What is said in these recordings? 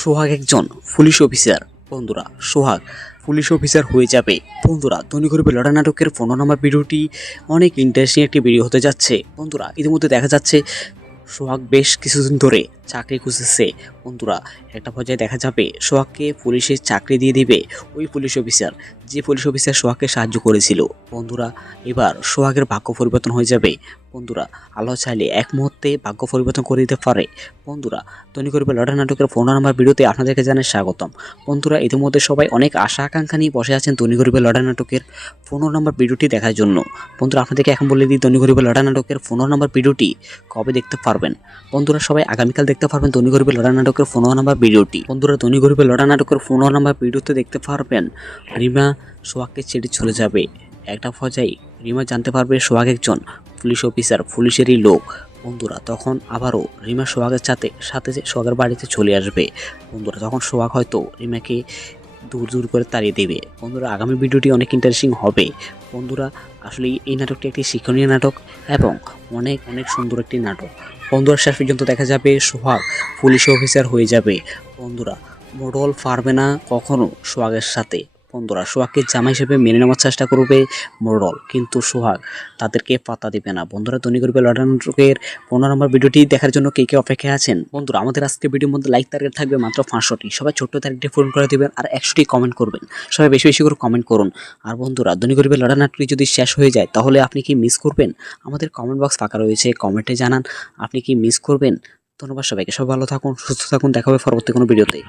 সোহাগ একজন police officer. বন্ধুরা, সোহাগ police officer হয়ে যাবে। বন্ধুরা, ধনী গরিবের লড়াই নাটকের 15 নম্বর ভিডিওটি অনেক ইন্টারেস্টিং একটি ভিডিও হতে যাচ্ছে। বন্ধুরা, ইতিমধ্যে দেখা যাচ্ছে সোহাগ বেশ কিছুদিন ধরে চাকরি খুঁজেছে। বন্ধুরা, একটা পর্যায়ে দেখা যাবে সোহাগকে পুলিশের চাকরি দিয়ে দিবে ওই পুলিশ অফিসার, যে পুলিশ অফিসার সোহাগকে সাহায্য করেছিল। বন্ধুরা, এবার সোহাগের ভাগ্য পরিবর্তন হয়ে যাবে। বন্ধুরা, আল্লাহ চাইলে এক মুহূর্তে ভাগ্য পরিবর্তন করে দিতে পারে। বন্ধুরা, ধনী গরিবের লড়াই নাটকের 15 নম্বর ভিডিওতে আপনাদেরকে জানাই স্বাগতম। বন্ধুরা, ইতিমধ্যে সবাই অনেক আশা আকাঙ্ক্ষা নিয়ে বসে আছেন ধনী গরিবের লড়াই নাটকের 15 নম্বর ভিডিওটি দেখার জন্য। বন্ধুরা, আপনাদেরকে এখন বলে দিই ধনী গরিবের লড়াই নাটকের 15 নম্বর ভিডিওটি কবে দেখতে পারবেন। বন্ধুরা, সবাই আগামীকাল দেখতে পারবেন ধনী গরিবের লড়াই নাটকের 15 নম্বর ভিডিওটি। বন্ধুরা, ধনী গরিবের লড়াই নাটকের 15 নম্বর ভিডিওতে দেখতে পারবেন রিমা সোহাগকে ছেড়ে চলে যাবে। একটা পর্যায়ে রিমা জানতে পারবে সোহাগ একজন পুলিশ অফিসার, পুলিশেরই লোক। বন্ধুরা, তখন আবারও রিমা সোহাগের সাথে সোহাগের বাড়িতে চলে আসবে। বন্ধুরা, তখন সোহাগ হয়তো রিমাকে দূর দূর করে তাড়িয়ে দেবে। বন্ধুরা, আগামী ভিডিওটি অনেক ইন্টারেস্টিং হবে। বন্ধুরা, আসলে এই নাটকটি একটি শিক্ষণীয় নাটক এবং অনেক অনেক সুন্দর একটি নাটক। বন্ধুরা, শেষ পর্যন্ত দেখা যাবে সোহাগ পুলিশ অফিসার হয়ে যাবে। বন্ধুরা, মোড়ল পারবে না কখনো সোহাগের সাথে। বন্ধুরা, সোহাগকে জামাই হিসেবে মেনে নেওয়ার চেষ্টা করবে মোড়ল, কিন্তু সোহাগ তাদেরকে পাত্তা দিবে না। বন্ধুরা, ধনী গরিবের লড়াই নাটকের 15 নম্বর ভিডিওটি দেখার জন্য কে কে অপেক্ষায় আছেন? বন্ধুরা, আমাদের আজকে ভিডিওর মধ্যে লাইক টার্গেট থাকবে মাত্র 500টি। সবাই ছোট্ট তারিখটি পূরণ করে দেবেন আর 100টি কমেন্ট করবেন। সবাই বেশি বেশি করে কমেন্ট করুন। আর বন্ধুরা, ধনী গরিবের লড়াই নাটকটি যদি শেষ হয়ে যায় তাহলে আপনি কি মিস করবেন? আমাদের কমেন্ট বক্স ফাঁকা রয়েছে, কমেন্টে জানান আপনি কি মিস করবেন। ধন্যবাদ সবাইকে। সবাই ভালো থাকুন, সুস্থ থাকুন। দেখা হবে পরবর্তী কোনো ভিডিওতে।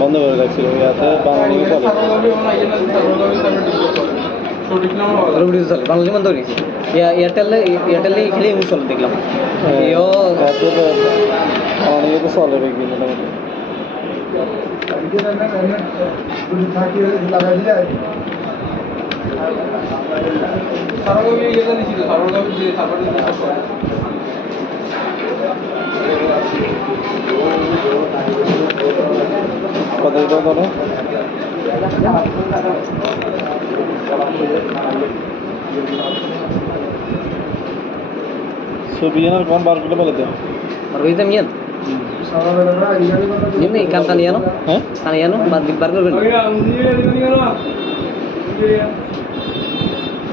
বন্ধ করে রাখছিল বাঙালি চলে বাংলাদেশ বন্ধ করে গেছি। এয়ারটেলে খেলে এমনি চলে দেখলাম। অনেকে তো চলে মোটামুটি। কত ধরো ছবি কোন বার করে বলে দেন রোহিতাম ইয়ান নিম্নে কাম কানিয়ানো হ্যাঁ কানিয়ানো বার করবেন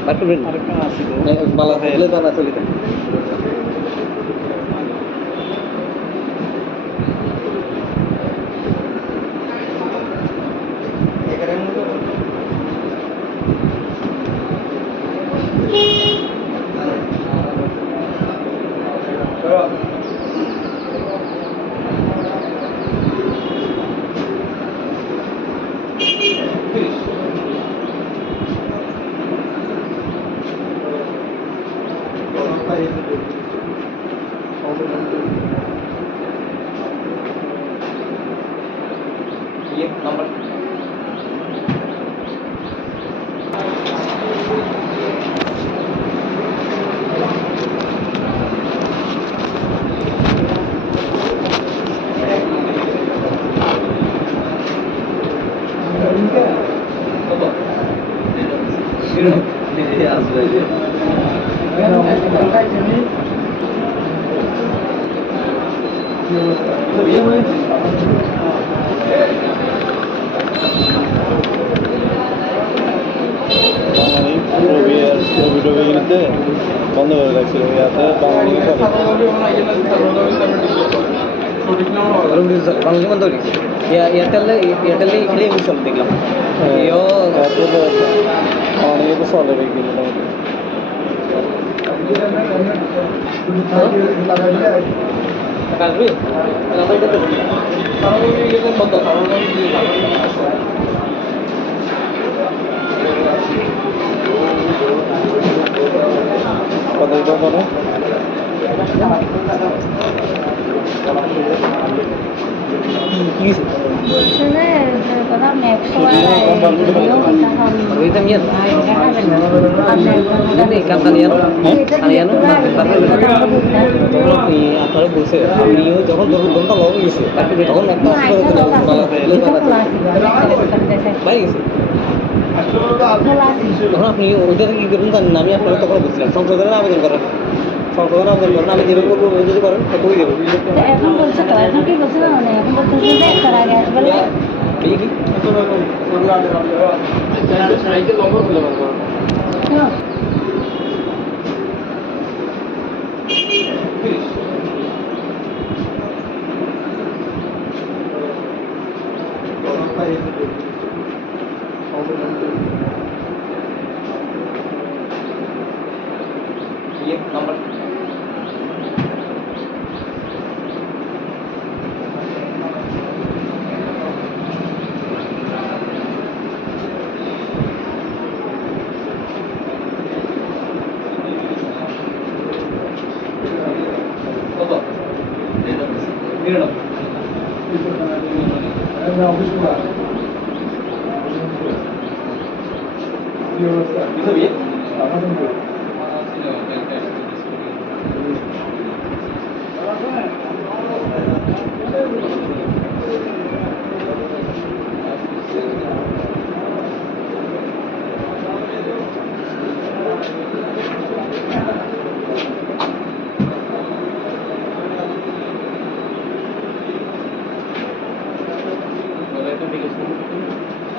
বার করবেন বালা থাকলে বালা চলে number বন্ধ করে রাখছিল বাঙালি বাংলাদেশ বন্ধ করে গেছি। এয়ারটেলে খেলে এমনি চলে দেখলাম। অনেকে তো চলে মোটামুটি। কত কি হয়েছে? বলছে যে কথা আপনি 100 বার ভিডিও কথা হন রোহিত আমি এটা খাবেন না আপনি একবার জানি কাতালিয়ান এটা কাতালিয়ান কথা আমরা বলতাম তখন আপনি আপনারা বলছে আপনিও যখন দোনটা লগ গেছে তখন একটা না এটা লোক আছে এটা খোলা আছিল বাইরে গেছে খোলা আছিল তখন আপনি ওইটাতে কি করবেন জানেন না, আমি আপনাকে তখন বলছিলাম সংশোধনের আবেদন করেন, সংশোধনের আবেদন করেন, আমি যেভাবে করবো ওই যদি করেন কতই দেবো। তো এখন বলছে তো এখন কি বলছে না মানে এখন বলতেছে যে একটার আগে আসবে না এই কি শোনো, নাম্বার কত? 99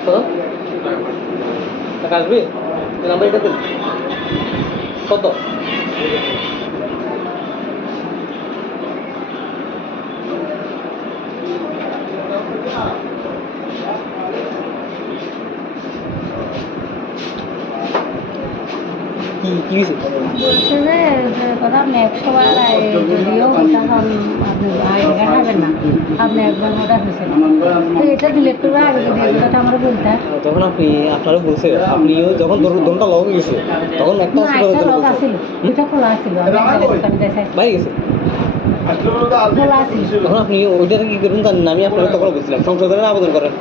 কত টাকা আসবে? নাম্বার এটা দেন কত? কি হয়েছে? বলছে যে কথা আপনি 100 বার ভিডিও কথা হন আপনি এটা খাবেন না আপনি একবার অর্ডার হয়েছে তো এটা ডিলিট করবে আগে যদি এই কথাটা আমরা বলতাম তখন আপনি আপনারা বলছে আপনিও যখন দোনটা লগ গেছে তখন একটা না একটা লোক আছিল এটা খোলা আছিল বাইরে গেছে খোলা আছিল তখন আপনি ওইটাতে কি করবেন জানেন না, আমি আপনাকে তখন বলছিলাম সংশোধনের আবেদন করেন,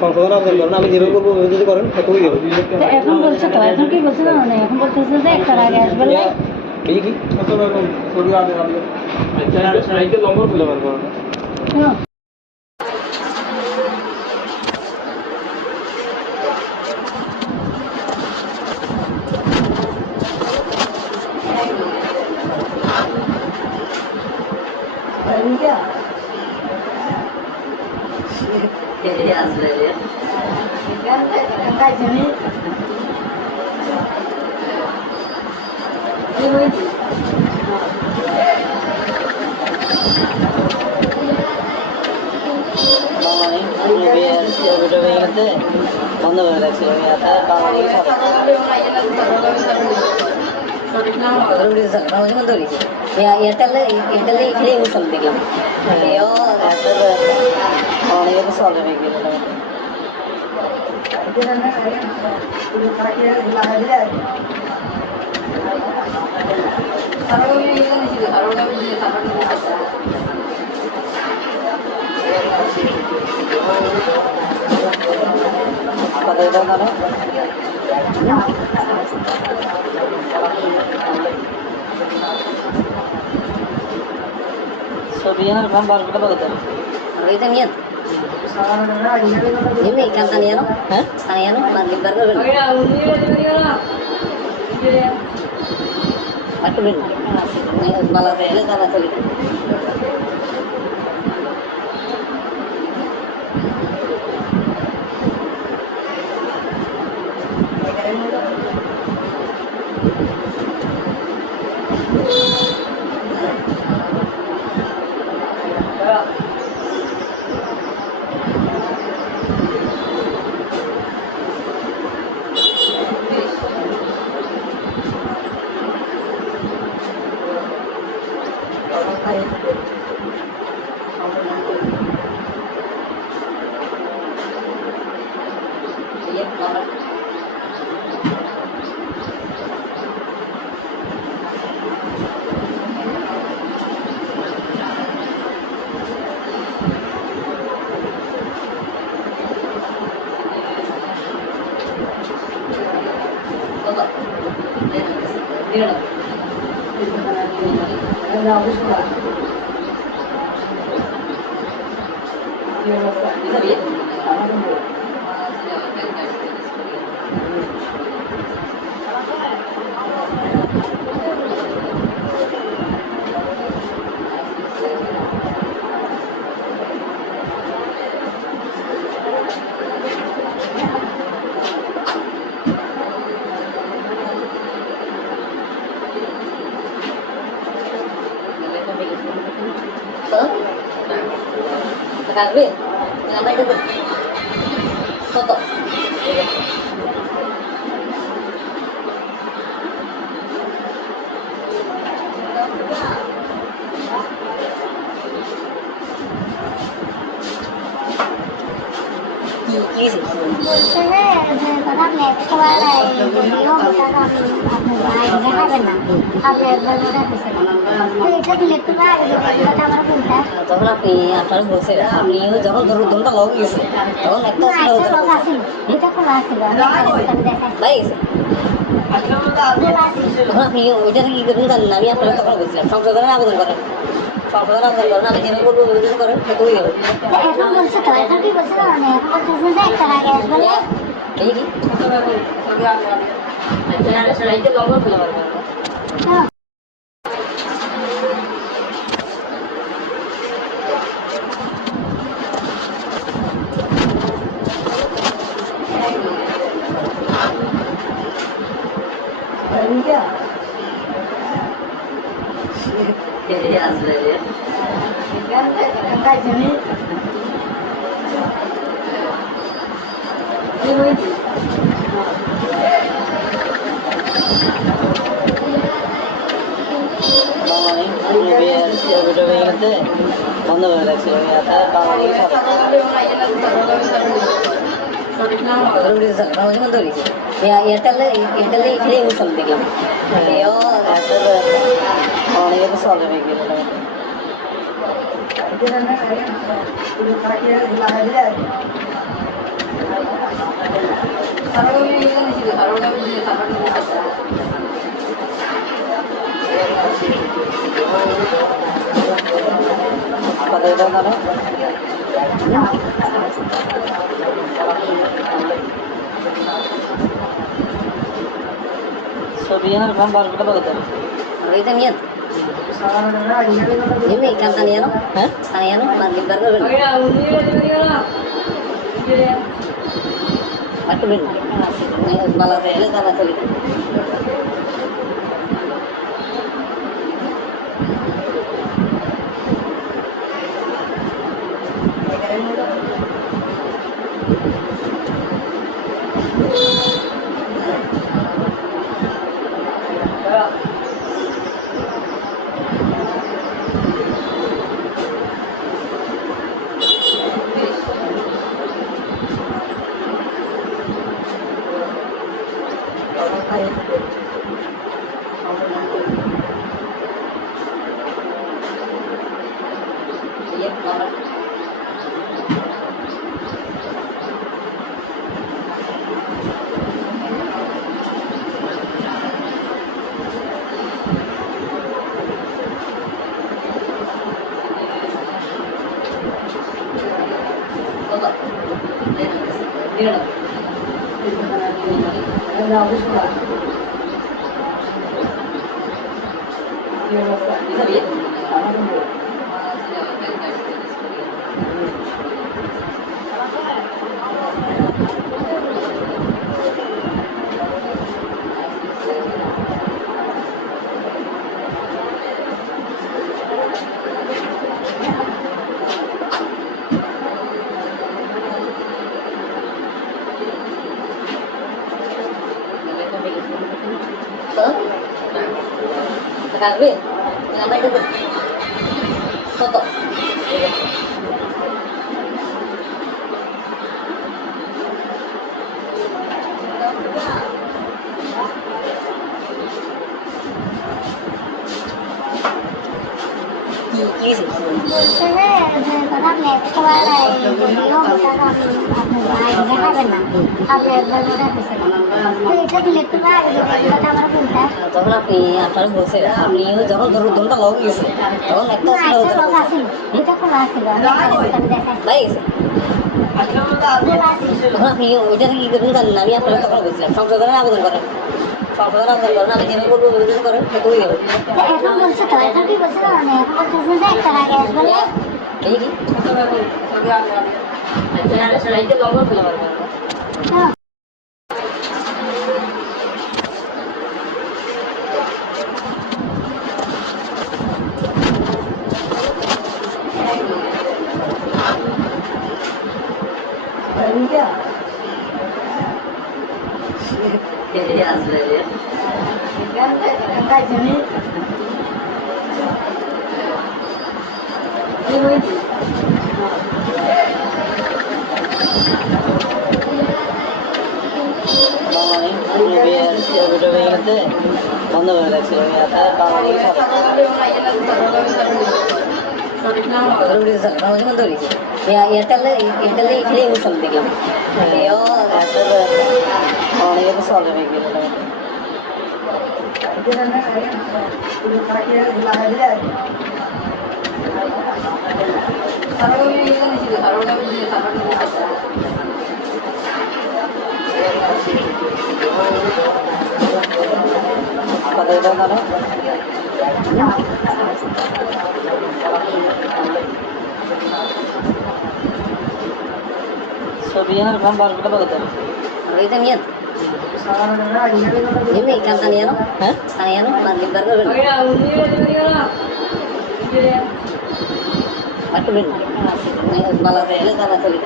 সংশোধনের আবেদন করেন, আমি যেভাবে করবো ওই যদি করেন কতই দেবো। তো এখন বলছে তো এখন কি বলছে না মানে এখন বলতেছে যে একটার আগে আসবে না এই কি নম্বর খুলে বার করো শোনো, বন্ধ করে রাখছিল এয়ারটেলে এখানে মুসল দেখলাম অনেক চলে নাকি Sobihan kan baru kita begitu. Rita niyan ini ikan taniano Hah? taniano market burger aku dulu malah rela sama tuh কাটবে আমরা এটা কত বলছে যে কথা আপনি 100 বার যদিও ওটা আপনি দেখাবেন না আপনি একবার ওটা দিয়েছেন তো এটা ডিলেট করবে আগে যদি কথা আমার বলতে তখন আপনি আপনার বলছে আপনি যখন ধরুন দমটা লগ গেছে তখন একটা না এটা লোক আসিল এটা খোলা আসিল আমি দেখাচ্ছি বাই গেছে তখন আপনি ওইটাতে কি করবেন জানেন না আমি আপনার তখন বলছিলাম সংশোধনের আবেদন করেন সংশোধনের আবেদন করেন আমি যেভাবে বলবো ওইভাবে করেন তো হয়ে যাবে এখন বলছে তো এখন কি বলছে না এখন বলতেছে যে একটা আগে আসবে এই কি নম্বর খুলে পারবেন বন্ধ করে রাখছিল এয়ারটেলে এখানে ইনস্টল দেখলাম অনেকে তো চলে নাকি কথা এটা জানো Sobihan kan baru kita bawa tuh. Baru itu niat. Ini ikan taniano, hah? Taniano, mandi baru kan? Aku bin, malah rela sama tuh. Kasih, ngapain itu? Foto. কি হয়েছে? বলছে যে কথা আপনি 100 বার যদিও ওটা আপনি দেখাবেন না, আপনি একবার ওটা দিয়েছেন, তো এটা ডিলেট করবে আগে যদি এগুলোটা আমার বলতে তখন আপনি আপনার বলছে আপনিও যখন দুটা লগ গেছে তখন একটা না একটা লোক আসিল, এটা খোলা আসিল, আমি দেখাই ভাই গেছে খোলা আসিল। তখন আপনি ওইটা কি করবেন জানেন না, আমি আপনাকে তখন বলছিলাম সংশোধনের আবেদন করেন, সংশোধনের আবেদন করেন, আমি যেভাবে বলবো ওইভাবে করেন, করে দেবেন। তো এখন বলছে তো এখন কি বলছে না, মানে এখন বলতেছে যে একটা আগে আসবে এই কি লম্বর ফেলে পারবেন আসলে বন্ধ করে রাখছিল এয়ারটেলে এখানে ইউজ দেখলাম অনেক চলে ছবি আর গান বার করে বলতে হবে এটা নিয়ে ini ikan taniano, hah? Taniano, mandi burger. Aku bin, malah rela sama tadi.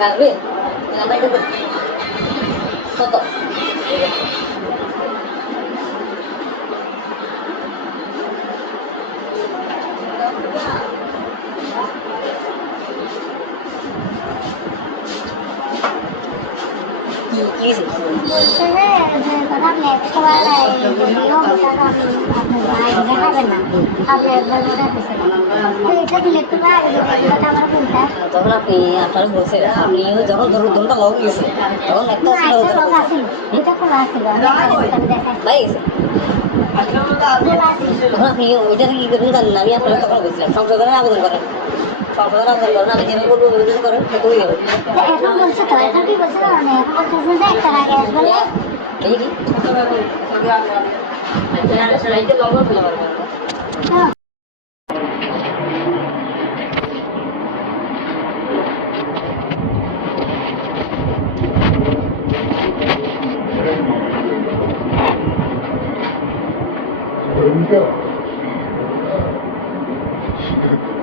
Kalbi, ngapain itu? Foto. Easy. বলছে যে কথা আপনি 100 বার যদিও ওটা আপনি দেখাবেন না, আপনি একবার ওটা দিয়েছেন, তো এটা ডিলেট করবে আগে যদি এগুলোটা আমার বলতে তখন আপনি আপনার বলছে আপনিও যখন দুটা লগ গেছে তখন একটা না একটা লোক আসিল, এটা খোলা আসিল, আমি দেখাই ভাই গেছে খোলা আসিল। তখন আপনি ওইটা কি করবেন জানেন না, আমি আপনাকে তখন বলছিলাম সংশোধনের আবেদন করেন, সংশোধনের আবেদন করেন, আমি যেভাবে বলবো ওইভাবে করেন, করে দেবেন। তো এখন বলছে তো এখন কি বলছে না, মানে এখন বলতেছে যে একটা আগে আসবে এই কি লম্বর ফেলে পারবেন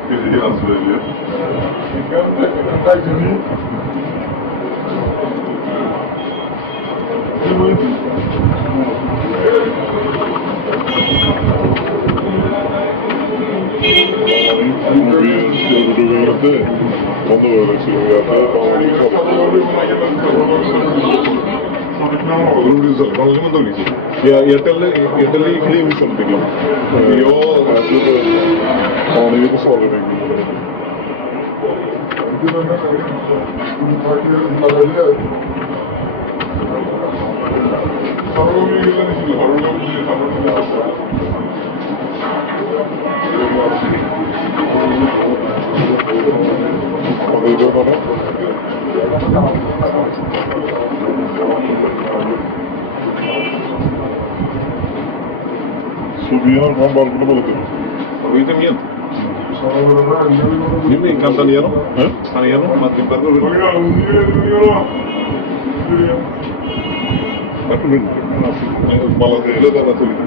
Queria as velhas. Vai de mim. E muito. বলতে বন্ধ করে রাখছিল এয়ারটেলে এখানেই মিশন দেখলাম অনেক কিছু বলে নাকি Subieron con barco por otro. ¿Oíste bien? Dime, ¿cantaniano? ¿Eh? ¿Cantaniano? Martín Barco. Malas de la gasolina.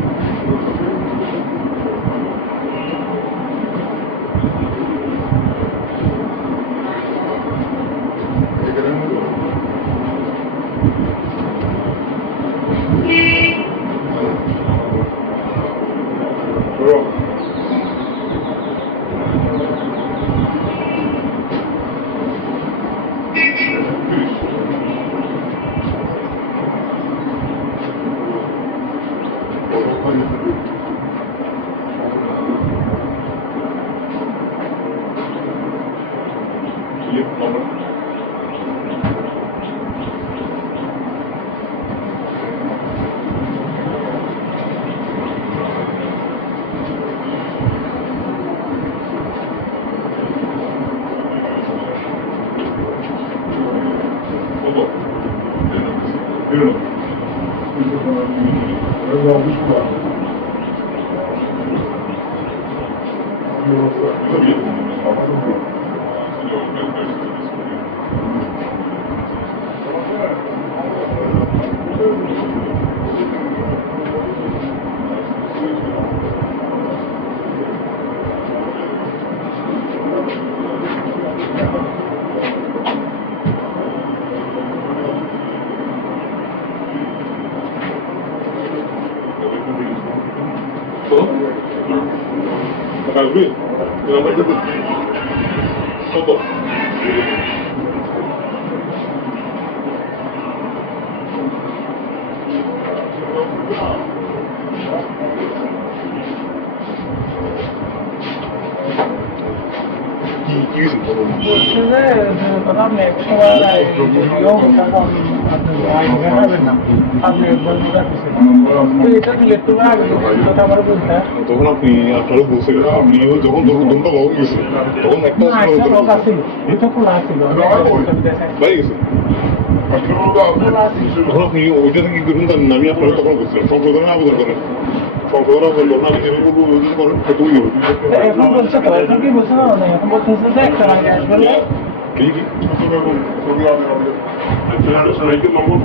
Calvi, finalmente todo. ¿Qué es তখন আপনি আপনারও বলছিলেন আপনিও যখন দোকানটা লগ গেছে তখন একটা বাড়ি গেছে তখন আপনি ওইটা থেকে কি করুন আমি আপনারা তখন বলছিলাম সংশোধনের আবেদন করেন সংশোধন আবেদন করুন আমি যেভাবে বলবো ওইভাবে করেন সেটুকু কি নম্বর